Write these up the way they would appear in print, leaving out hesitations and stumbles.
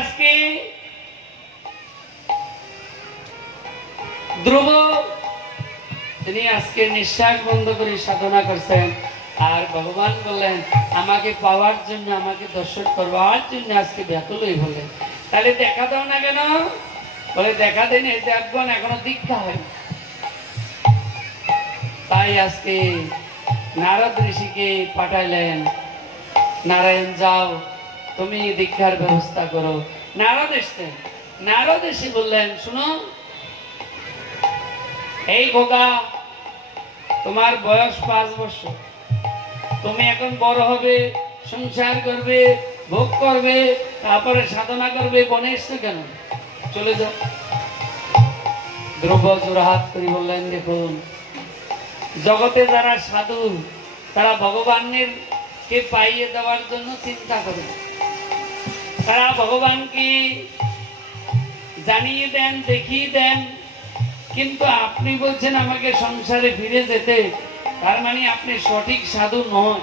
আজকে ধ্রুব তিনি আজকে নিঃশ্বাস বন্ধ করে সাধনা করছেন আর ভগবান বললেন আমাকে পাওয়ার জন্য আমাকে দর্শন করবার জন্য আজকে ব্যাকুল হয়ে বললেন তাহলে দেখা দাও না কেন বলে দেখা দেন এই দেবগণ এখনো দীক্ষা হয় তাই আজকে নারদ ঋষিকে পাঠাইলেন নারায়ণ যাও তুমি দীক্ষার ব্যবস্থা করো নারদ এসছেন নারদ এসে বললেন শুনো এই খোকা তোমার বয়স 5 বছর তুমি এখন বড় হবে সংসার করবে ভোগ করবে তারপরে সাধনা করবে বনে এসছো কেন চলে যাও ধ্রুব জোড়হাত করে বললেন দেখুন জগতে যারা সাধু তারা ভগবানের কে পাইয়ে দেওয়ার জন্য চিন্তা করে তারা ভগবানকে জানিয়ে দেন দেখিয়ে দেন কিন্তু আপনি বলছেন আমাকে সংসারে ফিরে যেতে তার মানে আপনি সঠিক সাধু নয়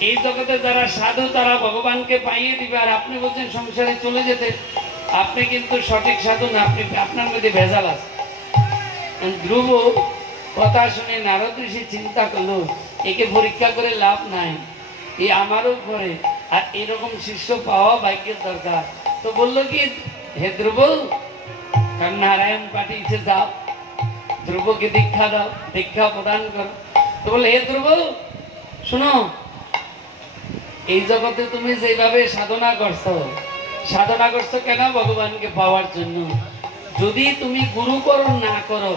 এই জগতে যারা সাধু তারা ভগবানকে পাইয়ে দিবে আর আপনি বলছেন সংসারে চলে যেতে আপনি কিন্তু সঠিক সাধু না আপনি আপনার মধ্যে ভেজাল আছে ধ্রুব কথা শুনে নারদ ঋষি চিন্তা করলো একে পরীক্ষা করে লাভ নাই এই আমারও ঘরে আর এরকম শিষ্য পাওয়া ভাগ্যের দরকার তো বললো কি হে ধ্রুব নারায়ণ পাঠিয়েছে যাও ধ্রুবকে দীক্ষা দাও দীক্ষা প্রদান করো তো বলে হে ধ্রুব শোনো এই জগতে তুমি যেভাবে সাধনা করছো কেন ভগবানকে পাওয়ার জন্য যদি তুমি গুরুকরণ না করো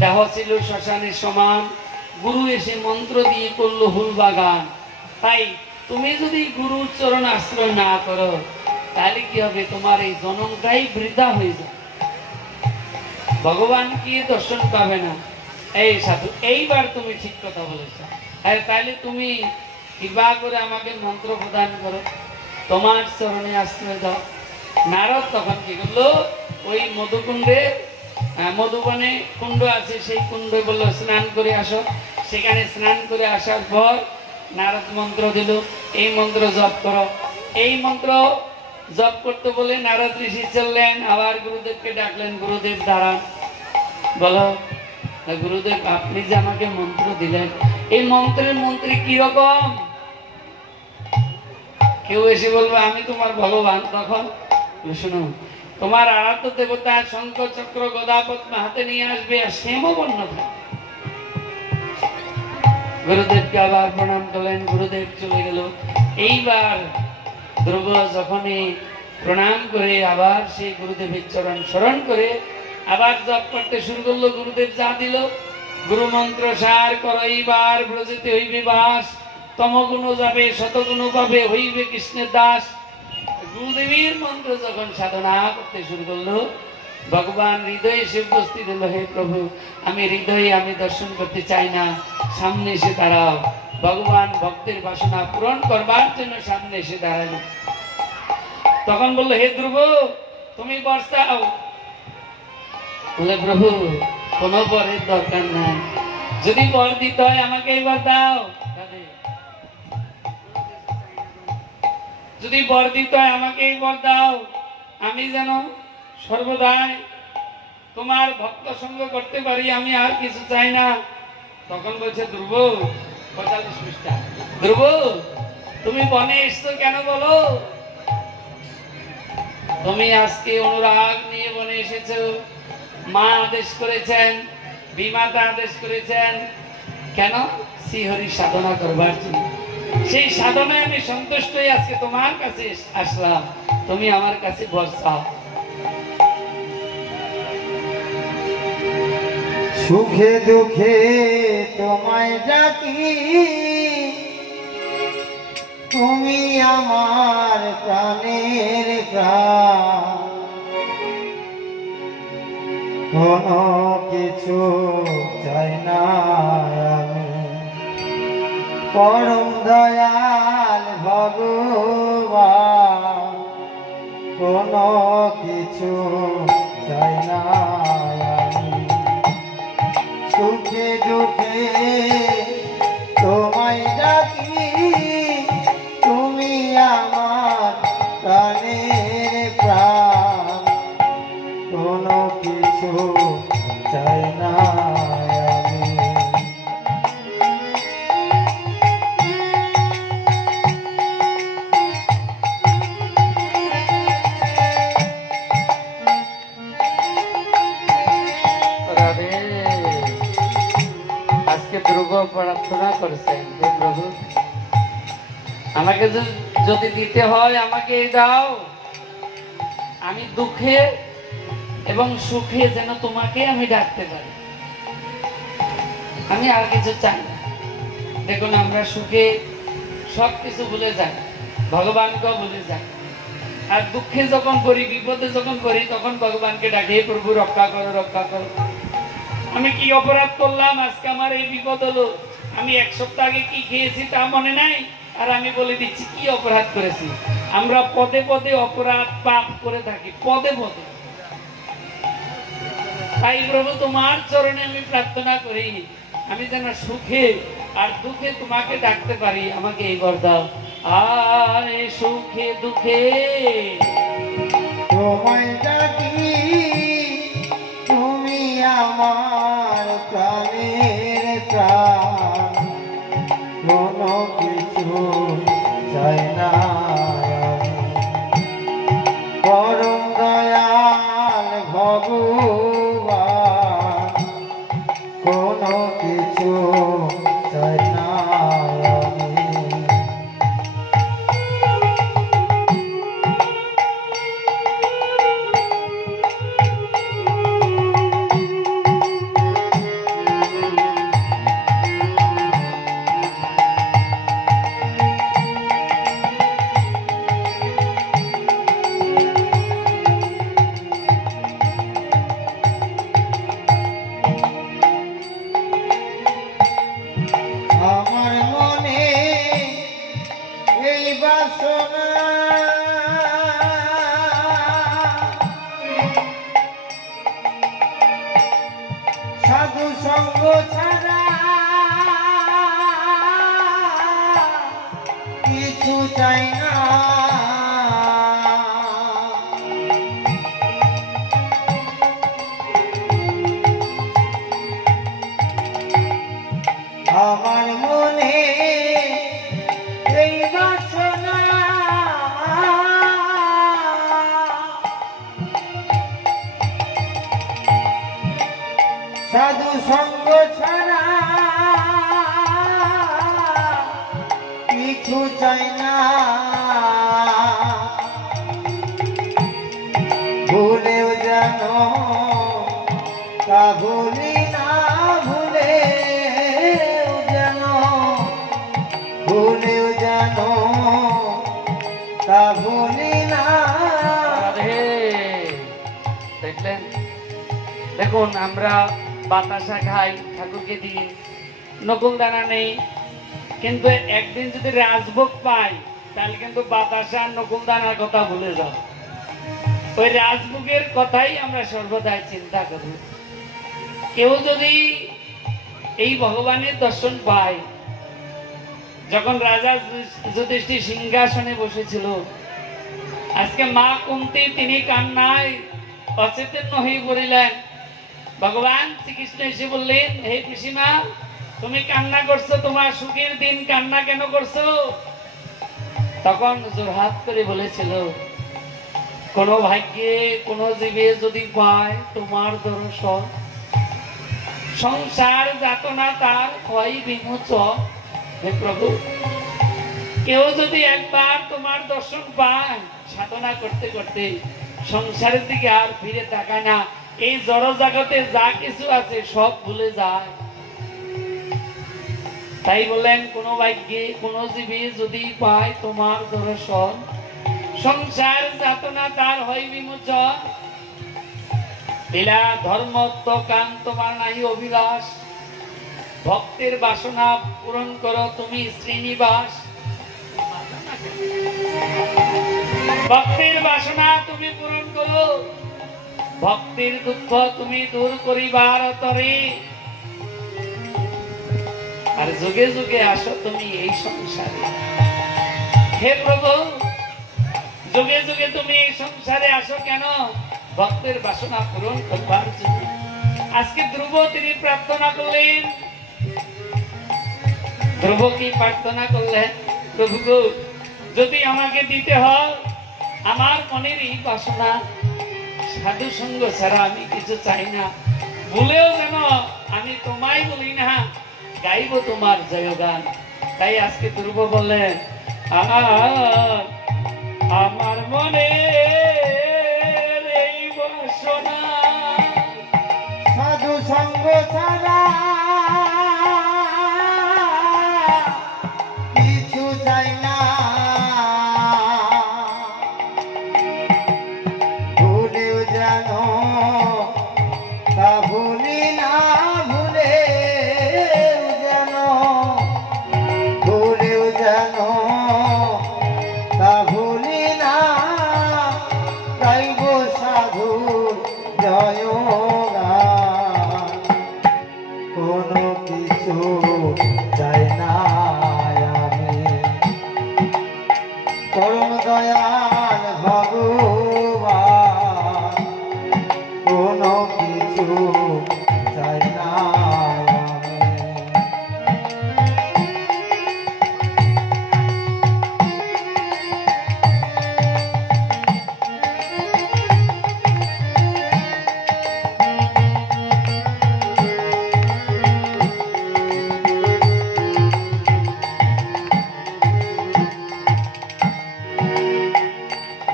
দেহ ছিল শ্মশানের সমান গুরু এসে মন্ত্র দিয়ে করলো হুল বাগান তাই তুমি যদি গুরু চরণ আশ্রয় না করো তাহলে কি হবে তোমার এই জন্মটাই বৃথা হয়ে যাবে ভগবান কি দর্শন পাবে না এই সাধু এইবার তুমি ঠিক কথা বলেছ আরে তাহলে তুমি কৃপা করে আমাকে মন্ত্র প্রদান করো তোমার চরণে আশ্রয় দাও নারদ তখন কি করলো ওই মধুকুণ্ডে মধুবনে কুণ্ড আছে সেই কুণ্ডে বললো স্নান করে আসো সেখানে স্নান করে আসার পর নারদ মন্ত্র দিল এই মন্ত্র জপ করো এই মন্ত্র জপ করতে বলে নারদ ঋষি চললেন আবার গুরুদেবকে ডাকলেন গুরুদেব দাঁড়ান বলো গুরুদেব আপনি যে আমাকে মন্ত্র দিলেন এই মন্ত্রে কিরকম কেউ এসে বলবো আমি তোমার ভগবান তখন শোনো তোমার আরাধ্য দেবতা শঙ্খ চক্র গদা পদ্ম হাতে নিয়ে আসবে আর শ্যামবর্ণ গুরুদেবকে আবার প্রণাম করলেন গুরুদেব চলে গেল এইবার ধ্রুব যখনই প্রণাম করে আবার সেই গুরুদেবের চরণ স্মরণ করে আবার জপ করতে শুরু করলো গুরুদেব যা দিল গুরু মন্ত্র সার করো এইবার ব্রজেতে হইবে বাস তমগুণ যাবে শতগুণ পাবে হইবে কৃষ্ণের দাস গুরুদেবীর মন্ত্র যখন সাধনা করতে শুরু করলো ভগবান হৃদয়ে এসে উপস্থিত হলো হে প্রভু আমি হৃদয়ে আমি দর্শন করতে চাই না সামনে এসে দাঁড়াও ভগবান ভক্তের বাসনা পূরণ করবার জন্য সামনে এসে দাঁড়ালো তখন বললো হে ধ্রুব তুমি বর্ষাও বলে প্রভু কোনো বরের দরকার নাই যদি বর দিতে হয় আমাকে এবার দাও যদি বর দিতে হয় আমাকে বর দাও আমি যেন সর্বদাই তোমার ভক্ত সঙ্গ করতে পারি আমি আর কিছু চাই না তখন বলছে ধ্রুব 45 পৃষ্ঠা ধ্রুব তুমি বনে এসছো কেন বলো তুমি আজকে অনুরাগ নিয়ে বনে এসেছো মা আদেশ করেছেন বিমাতা আদেশ করেছেন কেন শ্রীহরি সাধনা করবার জন্য সেই সাধনায় আমি সন্তুষ্ট হয়ে আজকে তোমার কাছে আসলাম তুমি আমার কাছে বর্ষাও সুখে দুঃখে তোমায় ডাকি তুমি আমার প্রাণের প্রাণ কোনো কিছু চাই না আমি পরম দয়াল ভগবান কোনো কিছু চাই না আমি সুখে দুঃখে তোমায় ডাকি তুমি আমার প্রাণের কিছু চাই না আমি। রাধে আজকে ধ্রুব প্রার্থনা করেছেন, হে প্রভু আমাকে যদি দিতে হয় আমাকে দাও, আমি দুঃখে এবং সুখে যেন তোমাকে আমি ডাকতে পারি, আমি আর কিছু চাই না। দেখুন আমরা সুখে সবকিছু ভুলে যাই, ভগবানকেও ভুলে যাই, আর দুঃখে যখন করি, বিপদে যখন করি, তখন ভগবানকে ডাকি, হে প্রভু রক্ষা করো রক্ষা করো। আমি কি অপরাধ করলাম আজকে আমার এই বিপদ হলো? আমি এক সপ্তাহ আগে কি খেয়েছি তা মনে নাই, আর আমি বলে দিচ্ছি কি অপরাধ করেছি। আমরা পদে পদে অপরাধ পাপ করে থাকি, পদে পদে। তাই প্রভু তোমার চরণে আমি প্রার্থনা করি, আমি যেন সুখে আর দুঃখে তোমাকে ডাকতে পারি, আমাকে এই বর দাও। আর সুখে দুঃখে তোমায় ডাকি, তুমি আমার প্রাণের প্রাণ, কোনো কিছু চাই না আমি। পরম দয়াল ভগবান, কোনো কিছু চাই না আমি। আমার মনে এই বাসনা, সাধু সঙ্গ ছাড়া কিছু চাই না। আমার মনে এই বাসনা, সাধু সঙ্গ ছাড়া কিছু চাই না। ভুলেও যেন তা ভুলি না, ভুলেও যেন তা ভুলি না। রাধে দেখলেন, দেখুন আমরা বাতাসা খাই ঠাকুরকে দিয়ে, নকুল দানা নেই, কিন্তু একদিন যদি রাজভোগ পাই তাহলে কিন্তু বাতাসা নকুল দানার কথা ভুলে যাও, ওই রাজভোগের কথাই আমরা সর্বদাই চিন্তা করি। কেউ যদি এই ভগবানের দর্শন পায়, যখন রাজা যুধিষ্ঠির সিংহাসনে বসেছিল, আজকে মা কুন্তি তিনি কান্নায় অচেতন হয়ে পড়িলেন। ভগবান শ্রীকৃষ্ণ এসে বললেন, হে পিসিমা তুমি কান্না করছো, তোমার সুখের দিন কান্না কেন করছো? তখন জোরহাত করে বলেছিল, কোন ভাগ্যে কোন জীবে যদি পায় তোমার দর্শন, সংসার যাতনা তার হয় বিমোচন। হে প্রভু, কেউ যদি একবার তোমার দর্শন পায়, সাধনা করতে করতে সংসারের দিকে আর ফিরে তাকায় না, এই জড় জগতে যা কিছু আছে সব ভুলে যায়। তাই বলেন, কোন ভাগ্যে কোন জীবে যদি পায় তোমার দর্শন, সংসার যাতনা তার হয় বিমোচন। লীলা ধর্ম তো কান তোমার নাহি অভিলাষ, ভক্তের বাসনা পূরণ করো তুমি শ্রীনিবাস। ভক্তের বাসনা তুমি পূরণ করো, ভক্তির দুঃখ তুমি দূর করিবার তরে, আর যুগে যুগে আসো তুমি এই সংসারে। হে প্রভু, যুগে যুগে তুমি এই সংসারে আসো কেন? ভক্তের বাসনা পূরণ করবার জন্য। আজকে ধ্রুব তিনি প্রার্থনা করলেন। ধ্রুব কি প্রার্থনা করলেন? প্রভু গো, যদি আমাকে দিতে হয়, আমার মনের এই বাসনা, সাধু সঙ্গ ছাড়া আমি কিছু চাই না। ভুলেও যেন আমি তোমায় বলি না, গাইব তোমার জয়গান। তাই আজকে ধ্রুব বললেন, আমার মনে এই বাসনা, সাধু সঙ্গ ছাড়া কিছু চাই না। ভুলেও যেন তা ভুলি না, ভুলেও যেন তা ভুলি না। গাইব সাধু জয়গান, কোনো কিছু চাই না আমি। পরম দয়াল ভগবান, কোনো কিছু চাই না আমি।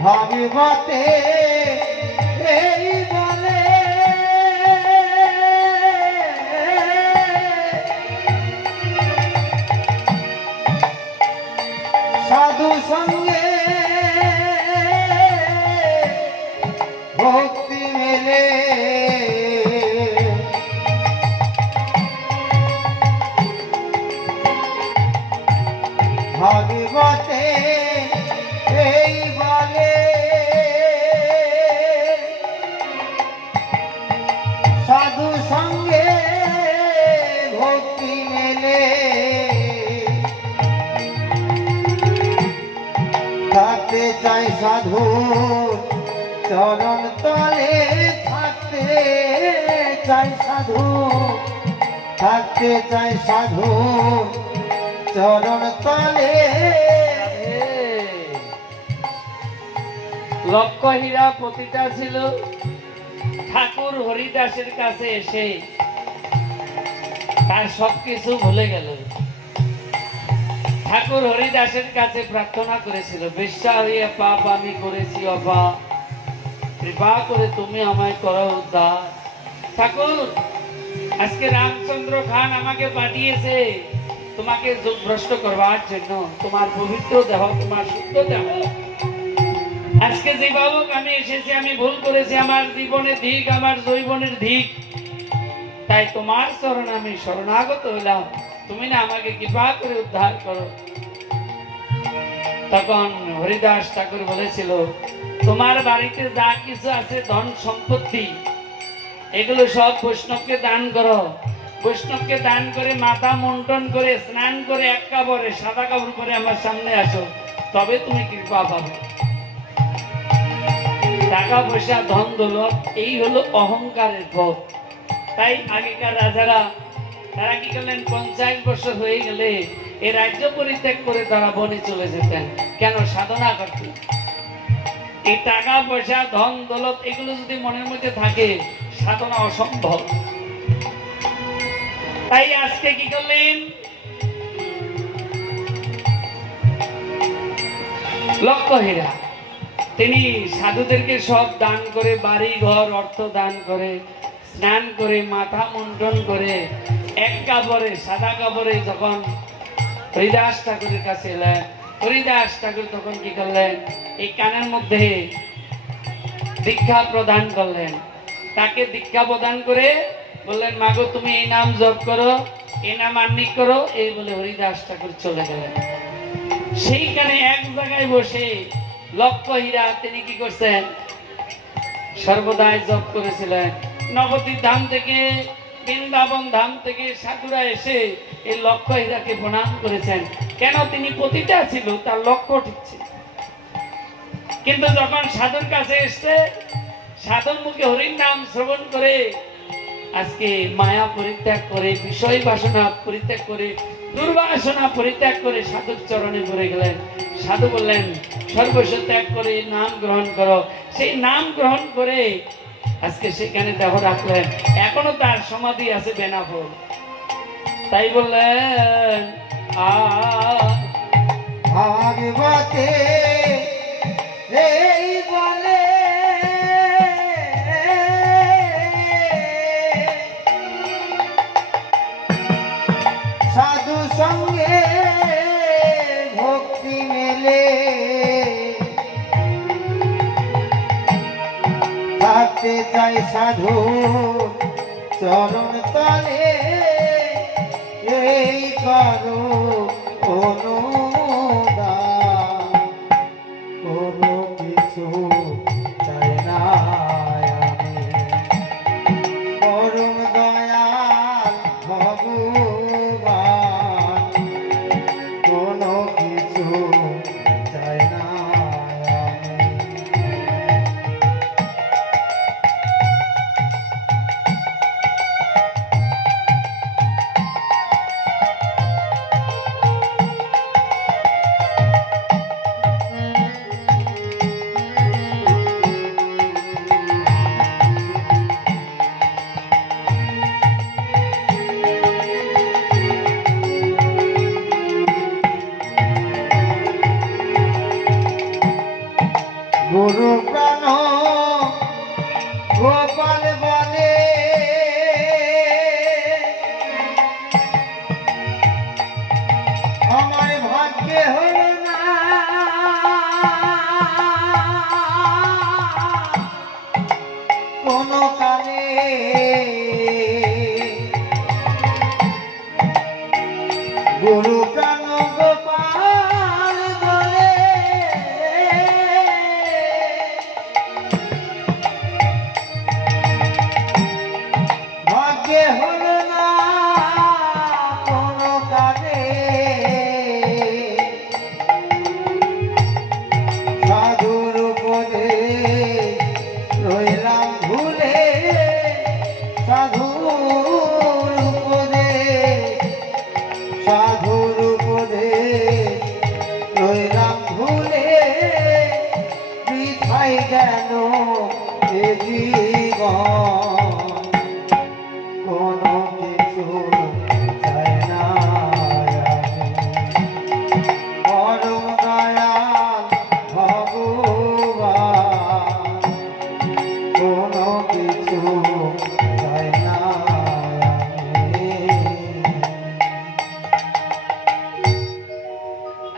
ভাবিবতে এই বলে সাধু সঙ্গে ভক্তি মেলে। ভাবিবতে এই বলে সাধু সঙ্গে ভক্তি মেলে। থাকতে চাই সাধু চরণ তলে, থাকতে চাই সাধু, থাকতে চাই সাধু চরণ তলে। লক্ষ্য হীরা প্রতিটা ছিল। ঠাকুর হরিদাসের কাছে এসে তার সবকিছু ভুলে গেল। ঠাকুর হরিদাসের কাছে প্রার্থনা করেছিল, বেশ্যা হইয়া পাপ আমি করেছি অপা, কৃপা করে তুমি আমায় করো উদ্ধার। ঠাকুর, আজকে রামচন্দ্র খান আমাকে পাঠিয়েছে তোমাকে ভ্রষ্ট করবার জন্য। তোমার পবিত্র দেহ, তোমার শুদ্ধ দেহ। আজকে যে বাবুক আমি এসেছি, আমি ভুল করেছি, আমার জীবনের দিক, আমার যৌবনের দিক। তাই তোমার চরণ আমি শরণাগত হইলাম, তুমি না আমাকে কৃপা করে উদ্ধার করো। তখন হরিদাস ঠাকুর বলেছিল, তোমার বাড়িতে যা কিছু আছে ধন সম্পত্তি, এগুলো সব বৈষ্ণবকে দান করো। বৈষ্ণবকে দান করে মাথা মন্টন করে স্নান করে এক কাপড়ে সাদা কাপড় পরে আমার সামনে আসো, তবে তুমি কৃপা পাবে। টাকা পয়সা ধন দৌলত এই হলো অহংকারের পথ। তাই আগেকার রাজারা তারা কি করলেন, 50 বছর হয়ে গেলে এই রাজ্য পরিত্যাগ করে তারা বনে চলে যেতেন। কেন? সাধনা করতেন। এই টাকা পয়সা ধন দৌলত এগুলো যদি মনের মধ্যে থাকে, সাধনা অসম্ভব। তাই আজকে কি করলেন, লক্ষ্য হীরা তিনি সাধুদেরকে সব দান করে, বাড়ি ঘর অর্থ দান করে, স্নান করে, মাথা মুন্ডন করে, এক কাপড়ে সাদা কাপড়ে যখন হরিদাস ঠাকুরের কাছে এলেন, হরিদাস ঠাকুর তখন কি করলেন, এই কানের মধ্যে দীক্ষা প্রদান করলেন। তাকে দীক্ষা প্রদান করে বললেন, মাগো তুমি এই নাম জপ করো, এই নাম আন্নিক করো, এই বলে হরিদাস ঠাকুর চলে গেলেন। সেইখানে এক জায়গায় বসে লক্ষ্য হীরা তিনি কি করছেন, সর্বদাই জপ করেছিলেন। নবদ্বীপ ধাম থেকে, বৃন্দাবন ধাম থেকে সাধুরা এসে এই লক্ষ্য হীরাকে প্রণাম করেছেন। কেন? তিনি প্রতিটা ছিল, তার লক্ষ্য ঠিক ছিল। কিন্তু যখন সাধুর কাছে এসছে, সাধন মুখে হরির নাম শ্রবণ করে আজকে মায়া পরিত্যাগ করে, বিষয় বাসনা পরিত্যাগ করে, দুর্বাসনা পরিত্যাগ করে সাধুর চরণে পড়ে গেলেন। সাধু বললেন সর্বস্ব ত্যাগ করে নাম গ্রহণ করো। সেই নাম গ্রহণ করে আজকে সেখানে দেহ রাখলেন। এখনো তার সমাধি আছে বেনাপোল। তাই বললেন ভাগবতে এই বলে সাধু সঙ্গে ভক্তি মেলে থাকতে চাই সাধু চরণ তলে এই করো অনুদান কোনো কিছু চাই না আমি পরম দয়াল ভগবান কোনো কিছু চাই না আমি গুরু প্রাণ গোপাল বলে আমার ভাগ্যে হলো না কোনো কালে গুরু প্রাণ গোপাল বলে ভাগ্যে হলো না কোনো কালে সাধুর পদে রইলাম ভুলে সাধুর পদে সাধুর পদে রইলাম ভুলে বৃথাই গেল এ জীবন কোনো কিছু চাই না আমি পরম দয়াল ভগবান কোনো কিছু চাই না আমি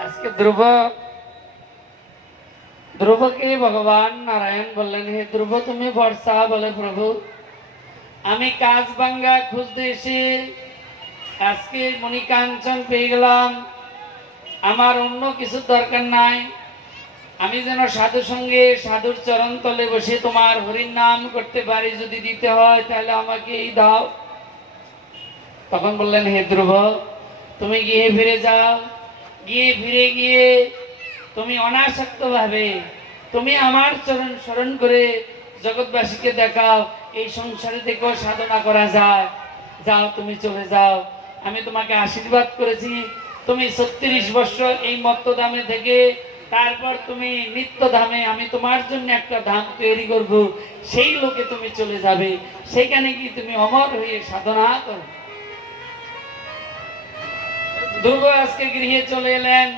আজকে ধ্রুবকে ভগবান নারায়ণ বললেন হে ধ্রুব তুমি বর্ষা। বলে প্রভু আমি কাজ ভাঙ্গা খুঁজতে এসে আজকে মণিকাঞ্চন পেয়ে গেলাম, আমার অন্য কিছু দরকার নাই। আমি যেন সাধু সঙ্গে সাধুর চরণ তলে বসে তোমার হরির নাম করতে পারি, যদি দিতে হয় তাহলে আমাকে এই দাও। তখন বললেন হে ধ্রুব তুমি গিয়ে ফিরে যাও, গিয়ে ফিরে গিয়ে তুমি অনাসক্ত ভাবে তুমি আমার চরণ স্মরণ করে জগৎবাসীকে দেখাও এই সংসারে দেখো সাধনা করা যায়। যাও তুমি চলে যাও, আমি তোমাকে আশীর্বাদ করেছি। তুমি 36 বছর এই মত্ত ধামে থেকে তারপর তুমি নিত্য ধামে আমি তোমার জন্য একটা ধাম তৈরি করব, সেই লোকে তুমি চলে যাবে, সেখানে কি তুমি অমর হয়ে সাধনা করো। ধ্রুব আজকে গৃহে চলে এলেন।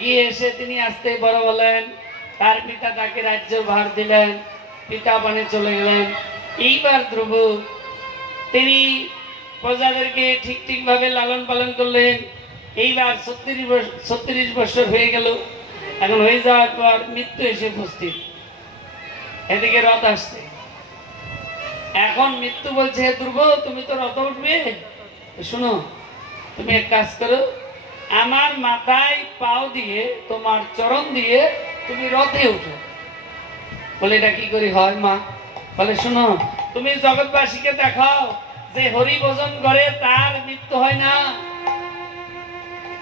গিয়ে এসে তিনি আসতে বড় বলেন, তার পিতা তাকে রাজ্য ভার দিলেন, পিতা বানে চলে গেলেন। এইবার ধ্রুব তিনি প্রজাদেরকে ঠিক ভাবে লালন পালন করলেন। এইবার 36 বছর হয়ে গেল। এখন হয়ে যাওয়ার পর মৃত্যু এসে উপস্থিত। এদিকে রথ আসছে। এখন মৃত্যু বলছে হে ধ্রুব তুমি তো রথ উঠবে, শোনো তুমি এক কাজ করো, আমার মাথায় পাও দিয়ে তোমার চরণ দিয়ে তুমি রথে উঠো। বলে এটা কি করে হয় মা? বলে শোনো তুমি জগৎবাসীকে দেখাও যে হরি ভজন করে তার মৃত্যু হয় না,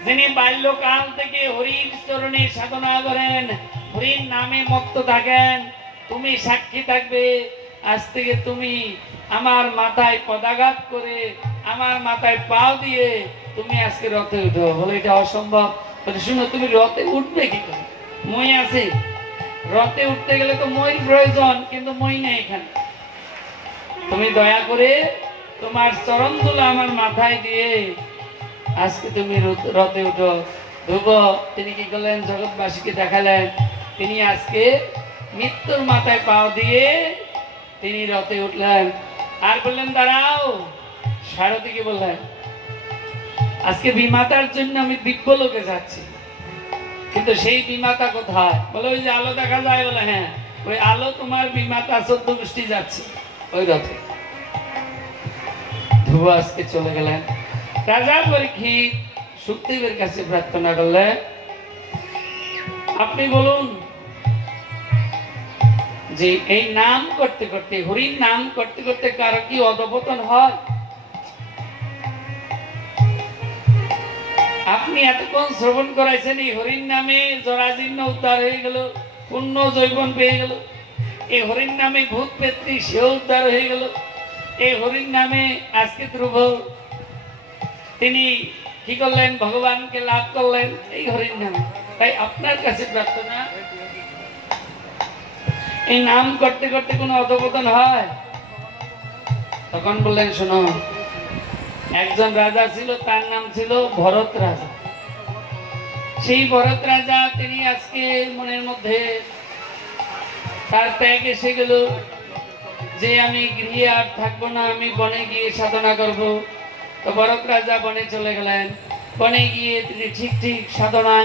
যিনি বাল্যকাল থেকে হরির চরণে সাধনা করেন, হরির নামে মত্ত থাকেন, তুমি সাক্ষী থাকবে, আজ থেকে তুমি আমার মাথায় পদাঘাত করে আমার মাথায় পাও দিয়ে তুমি আজকে রথে উঠো। বলে এটা অসম্ভব। বলে শুনো, তুমি রথে উঠবে কি করে? মই আছে, রথে উঠতে গেলে তো মই প্রয়োজন, কিন্তু মই নেই এখানে। তুমি দয়া করে তোমার চরণ ধুলো আমার মাথায় দিয়ে আজকে তুমি রথে উঠো। ধ্রুব তিনি কি করলেন? জগৎবাসীকে দেখালেন তিনি আজকে মৃত্যুর মাথায় পাও দিয়ে তিনি রথে উঠলেন। আর বললেন দাঁড়াও। সারথীকে বললেন আজকে বিমাতার জন্য আমি দিব্যলোকে যাচ্ছি, কিন্তু সেই বিমাতা কোথায়? বলে ওই যে আলো দেখা যায়। বলে হ্যাঁ, ওই আলো তোমার বিমাতা 14 গোষ্ঠী যাচ্ছে ওই রথে। ধ্রুব আজকে চলে গেলেন। রাজা পরীক্ষিত সুখদেবের কাছে প্রার্থনা করলেন, আপনি বলুন যে এই নাম করতে করতে, হরির নাম করতে করতে কারো কি অধপতন হয়? আপনি এতক্ষণ শ্রবণ করাইছেন, এই হরির নামে জরাজীর্ণ উদ্ধার হয়ে গেল, পূর্ণ জৈবন পেয়ে গেল। এই হরির নামে ভূত পেত্রী সেও উদ্ধার হয়ে গেল। এই হরির নামে আজকে ধ্রুব তিনি কি করলেন? ভগবানকে লাভ করলেন এই হরির নামে। তাই আপনার কাছে প্রার্থনা, এই নাম করতে করতে কোনো অধপতন হয়? তখন বললেন শোনো, একজন রাজা ছিল, তার নাম ছিল ভরত রাজা। সেই ভরত রাজা তিনি আজকে মনের মধ্যে তার ত্যাগ এসে গেল যে আমি গৃহে আর থাকবো না, আমি বনে গিয়ে সাধনা করব। তো ভরত রাজা বনে চলে গেলেন। বনে গিয়ে তিনি ঠিক ঠিক সাধনা